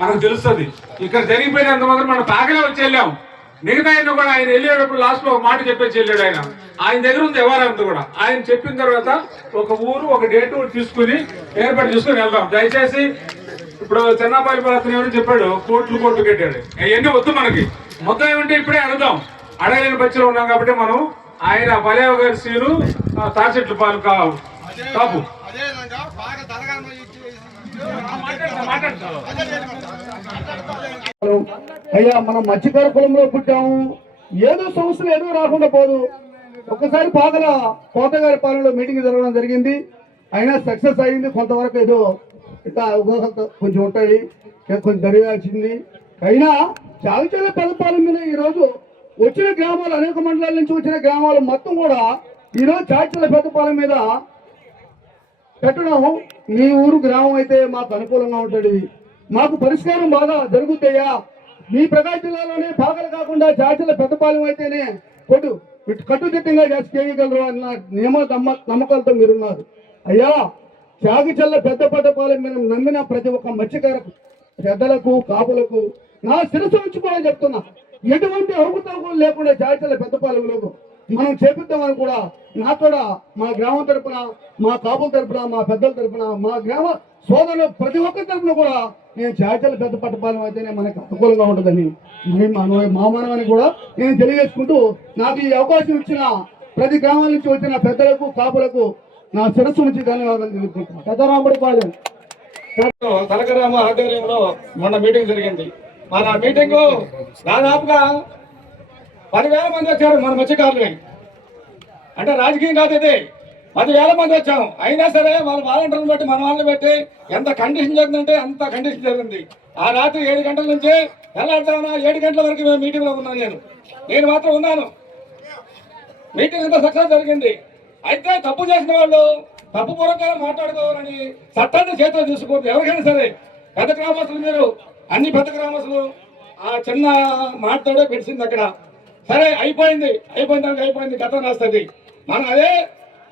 మనకు తెలుస్తుంది. ఇక్కడ జరిగిపోయినంత మాత్రం మనం తాగలే వచ్చి వెళ్ళాం. మిగతా ఆయన కూడా ఆయన వెళ్ళేటప్పుడు లాస్ట్ లో ఒక మాట చెప్పేసి వెళ్ళాడు. ఆయన దగ్గర ఉంది ఎవరంతా కూడా. ఆయన చెప్పిన తర్వాత ఒక ఊరు ఒక డేటు తీసుకుని ఏర్పాటు చేసుకుని వెళ్దాం. దయచేసి ఇప్పుడు చెన్నాపల్లి పాత్ర ఎవరు చెప్పాడు, కోట్లు కట్టాడు. అవన్నీ వద్దు మనకి. మొత్తం ఏమంటే ఇప్పుడే అడుగుదాం. అడగలేని పక్షులు ఉన్నాం కాబట్టి మనం ఆయన పలేవ గారి సీను తాచెట్లు పాలు కాపు అయ్యా మనం మత్స్యకార కులంలో పుట్టాము. ఏదో సమస్యలు ఏదో రాకుండా పోదు. ఒక్కసారి పోతగారి పాలనలో మీటింగ్ జరగడం జరిగింది. అయినా సక్సెస్ అయింది. కొంతవరకు ఏదో ఇట్లా కొంచెం ఉంటాయి, కొంచెం జరిగాల్సింది. అయినా చాగుచల్ల పెదపాలెం మీద ఈరోజు వచ్చిన గ్రామాలు, అనేక మండలాల నుంచి వచ్చిన గ్రామాలు మొత్తం కూడా ఈరోజు చాగుచల్ల పెదపాలెం మీద పెట్టడం, మీ ఊరు గ్రామం అయితే మాకు అనుకూలంగా ఉంటుంది, మాకు పరిష్కారం బాగా జరుగుతాయా, మీ ప్రకాశం జిల్లాలోనే పాకలు కాకుండా చాగుచల్ల పెద్దపాలెం అయితేనే కట్టుదిట్టంగా చేయగలరు అన్న నమ్మకాలతో మీరున్నారు. అయ్యా చాగుచల్ల పెద్దపాలెం మీద నమ్మిన ప్రతి ఒక్క మత్స్యకార పెద్దలకు కాపులకు నా శిరస్సు ఉంచుకోవాలని చెప్తున్నా. ఎటువంటి అవకతవకలు లేకుండా చాగుచల్ల పెద్దపాలెంలో మనం చేపిద్దామని కూడా నాకు కూడా మా గ్రామం తరఫున, మా కాపుల తరఫున, మా పెద్దల తరఫున, మా గ్రామ సోదరులు ప్రతి ఒక్కరి తరఫున కూడా నేను చాగుచల్ల పెద్దపాలెం అయితేనే మనకు అనుకూలంగా ఉంటుందని మా మనవని కూడా నేను తెలియజేసుకుంటూ, నాకు ఈ అవకాశం ఇచ్చిన ప్రతి గ్రామాల నుంచి వచ్చిన పెద్దలకు కాపులకు నా శిరస్సు నుంచి ధన్యవాదాలు తెలుపుకుంటున్నాను. పెద్దరాముడిపాలెం తలకరామ ఆధ్వర్యంలో మొన్న మీటింగ్ జరిగింది. మన మీటింగ్ దాదాపుగా 10,000 మంది వచ్చారు. మన మత్స్యకారులు అంటే రాజకీయం కాదు, ఇది 10,000 మంది వచ్చాము. అయినా సరే వాళ్ళ వాలంటీర్లను బట్టి మన వాళ్ళని బట్టి ఎంత కండిషన్ జరిగిందంటే అంత కండిషన్ జరిగింది. ఆ రాత్రి 7 గంటల నుంచి తెల్లారుతామన్నా 7 గంటల వరకు మేము మీటింగ్ లో ఉన్నాను. నేను మాత్రం ఉన్నాను. మీటింగ్ అంతా సక్సెస్ జరిగింది. అయితే తప్పు చేసిన వాళ్ళు తప్పు పూర్వకంగా మాట్లాడుకోవాలని చట్టాన్ని చేతిలో చూసుకోవద్దు. ఎవరికైనా సరే పెద్ద గ్రామస్తులు, మీరు అన్ని పెద్ద గ్రామస్తులు ఆ చిన్న మాటతోడే పెడిసింది అక్కడ. సరే అయిపోయింది, అయిపోయింది గతం రాస్తుంది. మనం అదే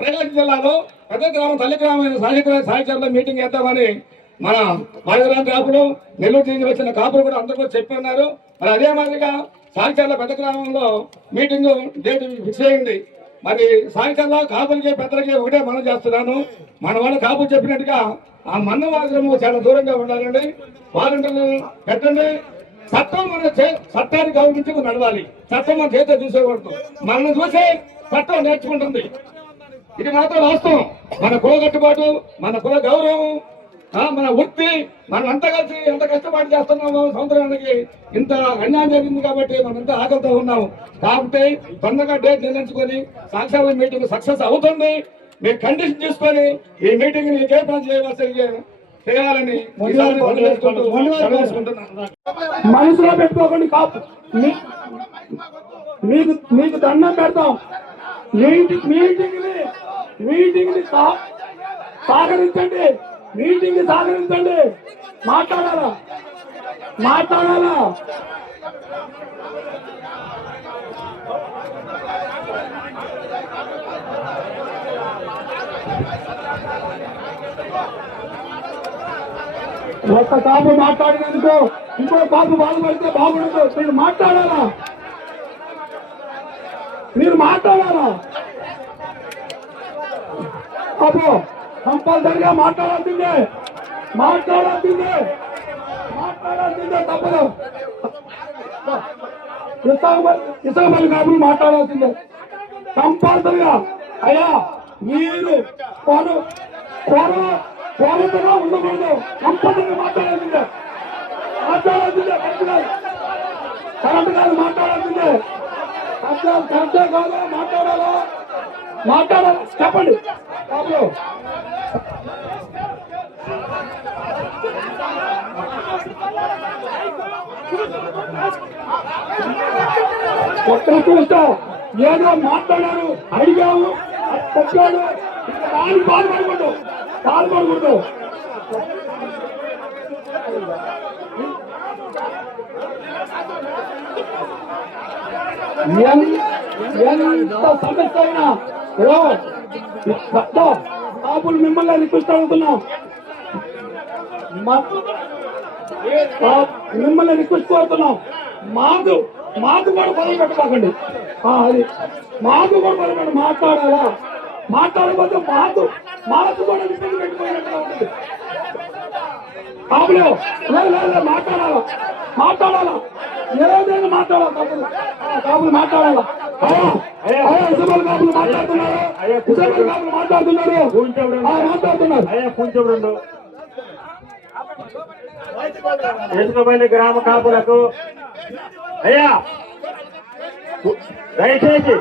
ప్రకాశం జిల్లాలో పెద్ద గ్రామం, తల్లి గ్రామమైన సాహిత్యంలో మీటింగ్ చేద్దామని మన బాలరాం కాపులు, నెల్లూరు నుంచి వచ్చిన కాపులు కూడా అందరూ చెప్పి ఉన్నారు. మరి అదే మాదిరిగా సాహిత్యాల పెద్ద గ్రామంలో మీటింగ్ డేట్ ఫిక్స్ అయింది. మరి సాయంకాలంలో కాపులకి పెద్దలకి ఒకటే మనం చేస్తున్నాను. మన వాళ్ళు కాపులు చెప్పినట్టుగా ఆ మన్న వాసనము చాలా దూరంగా ఉండాలండి. వాలంటీర్లు పెట్టండి. చట్టం చట్టాన్ని గౌరవించుకు నడవాలి. చట్టం మన చేత చూసేకూడదు. మనల్ని చూసే చట్టం నేర్చుకుంటుంది. ఇది మాత్రం వాస్తవం. మన కుల కట్టుబాటు, మన కుల గౌరవం, మన వృత్తి, మనం అంతా కలిసి ఎంత కష్టపడి చేస్తున్నాము. సంవత్సరానికి ఇంత అన్యాయం జరిగింది కాబట్టి మనం ఎంత ఆకలితో ఉన్నాము. కాబట్టి తొందరగా డేట్ నిర్ణయించుకొని సాక్షాత్ మీటింగ్ సక్సెస్ అవుతుంది. మీరు కండిషన్ తీసుకొని ఈ మీటింగ్ ఏర్పాటు చేయాలని మనసులో పెట్టుకోకండి. కాపు మీకు దండం పెడతాం. మీటింగ్ సహకరించండి. మీటింగ్ సహకరించండి. మాట్లాడాలా ఒక్క కాపు మాట్లాడినందుకు ఇంకో కాపు బాధపడితే బాగుండదు. మీరు మాట్లాడాలా అబ్బో కంపల్సరిగా మాట్లాడాల్సిందే తప్పదు. ఇసుకపల్లి కాపులు మాట్లాడాల్సిందే కంపల్సరిగా. అయ్యా మీరు కోరతగా ఉండకూడదు. కంపల్సరిగా మాట్లాడాల్సిందే. కరెక్ట్ కాదు, మాట్లాడాల్సిందే. కరెక్టే కాదు, మాట్లాడాలి. చెప్పండి కాపులు. కొత్త చూస్తాం ఏదో మాట్లాడారు, అడిగాము, చెప్పాడు. దానికి బాధపడకూడదు. ఎంత సమస్య అయినా కాపులు మిమ్మల్ని రిక్వెస్ట్ అడుగుతున్నాం. మిమ్మల్ని రిక్వెస్ట్ కోరుతున్నాం, మాకు కూడా పదవి పెట్టమాకండి. అది మాకు కూడా పదవి పెట్ట మాట్లాడకపోతే మాకు కూడా ఇబ్బంది పెట్టుకోవాలంటే ఉంటుంది. కాపులు మాట్లాడాలా ఏదైనా మాట్లాడాలి. కాపులు మాట్లాడాలా? ఇసబల్ కాపులు మాట్లాడుతున్నారు. వేసుకోబోయిన గ్రామ కాపులకు అయ్యా దయచేసి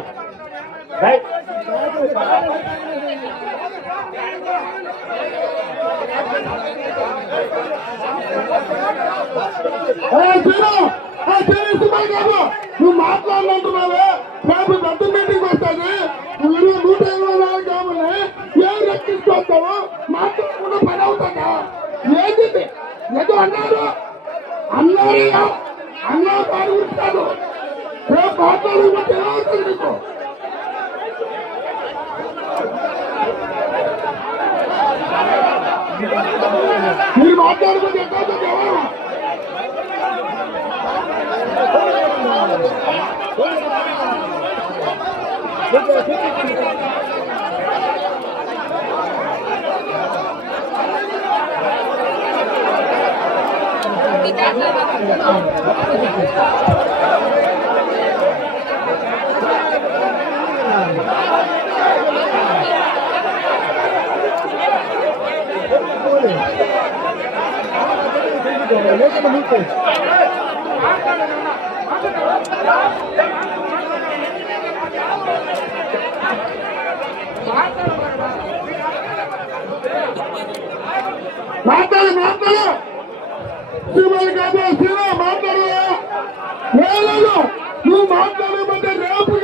నువ్వు మాట్లాడాలంటున్నావే, రేపు పెద్ద మీటింగ్ వస్తుంది. నువ్వు 124 గ్రాములని ఏం రక్షించుకొస్తావు? మాట్లాడకుండా పని అవుతాగా? ఏంటి ఏదో అన్నారు దాని గురించి కాదు. రేపు మాట్లాడకపోతే ఎలా అవుతుంది నీకు? మీరు మాట్లాడుకుంటే ఎట్లా అవుతుంది? ఎవరు మాట్లాడు నువ్వు మాట్లాడమంటే రేపు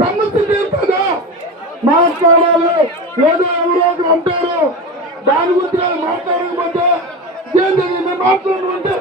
సమస్య తీరుతుందా? మాట్లాడాలి. ఏదో ఎవరో ఒకరు అంటారు, దాని గురించి మాట్లాడకపోతే ఏం జరిగింది? మాట్లాడమంటే